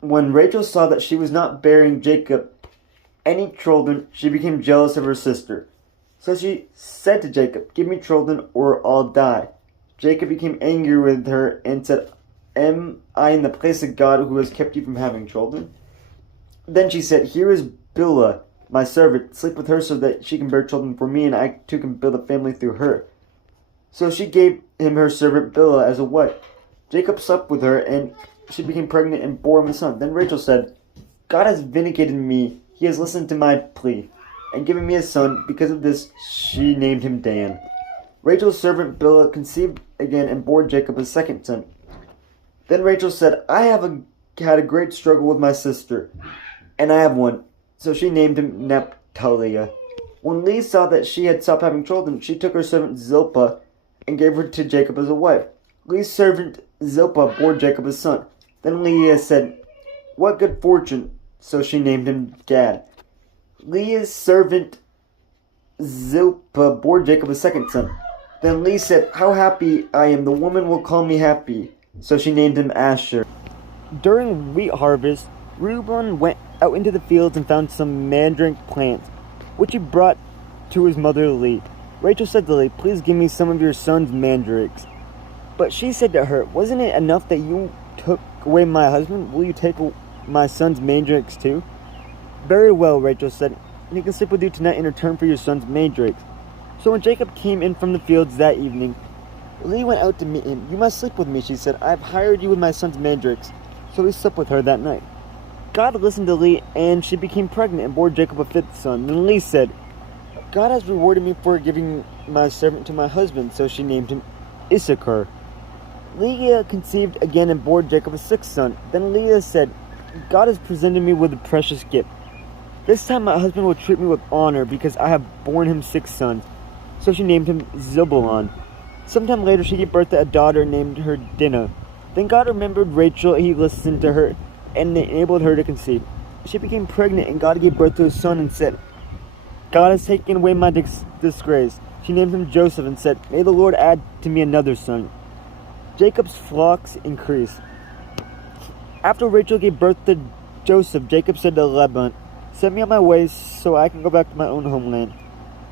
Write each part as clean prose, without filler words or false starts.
When Rachel saw that she was not bearing Jacob any children, she became jealous of her sister. So she said to Jacob, "Give me children or I'll die." Jacob became angry with her and said, "Am I in the place of God who has kept you from having children?" Then she said, "Here is Bilhah, my servant. Sleep with her so that she can bear children for me, and I too can build a family through her." So she gave him her servant Bilhah as a wife. Jacob slept with her, and she became pregnant and bore him a son. Then Rachel said, "God has vindicated me. He has listened to my plea and given me a son." Because of this, she named him Dan. Rachel's servant Bilhah conceived again and bore Jacob a second son. Then Rachel said, "I have had a great struggle with my sister, and I have won." So she named him Naphtali. When Leah saw that she had stopped having children, she took her servant Zilpah and gave her to Jacob as a wife. Leah's servant Zilpah bore Jacob a son. Then Leah said, "What good fortune!" So she named him Gad. Leah's servant Zilpah bore Jacob a second son. Then Leah said, "How happy I am! The woman will call me happy." So she named him Asher. During wheat harvest, Reuben went out into the fields and found some mandrake plants, which he brought to his mother Leah. Rachel said to Leah, "Please give me some of your son's mandrakes." But she said to her, "Wasn't it enough that you took away my husband? Will you take my son's mandrakes too?" "Very well," Rachel said, "and he can sleep with you tonight in return for your son's mandrakes." So when Jacob came in from the fields that evening, Leah went out to meet him. "You must sleep with me," she said. "I have hired you with my son's mandrakes." So he slept with her that night. God listened to Leah, and she became pregnant and bore Jacob a fifth son. Then Leah said, "God has rewarded me for giving my servant to my husband." So she named him Issachar. Leah conceived again and bore Jacob a sixth son. Then Leah said, "God has presented me with a precious gift. This time my husband will treat me with honor because I have borne him six sons." So she named him Zebulun. Sometime later she gave birth to a daughter and named her Dinah. Then God remembered Rachel, he listened to her and enabled her to conceive. She became pregnant and God gave birth to a son and said, "God has taken away my disgrace." She named him Joseph and said, "May the Lord add to me another son." Jacob's flocks increased. After Rachel gave birth to Joseph, Jacob said to Laban, "Send me on my way so I can go back to my own homeland.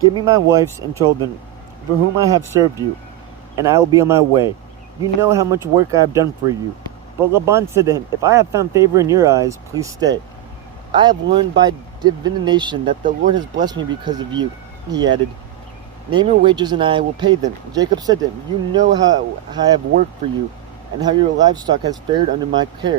Give me my wives and children, for whom I have served you, and I will be on my way. You know how much work I have done for you." But Laban said to him, "If I have found favor in your eyes, please stay. I have learned by divination that the Lord has blessed me because of you." He added, "Name your wages and I will pay them." Jacob said to him, "You know how I have worked for you, and how your livestock has fared under my care.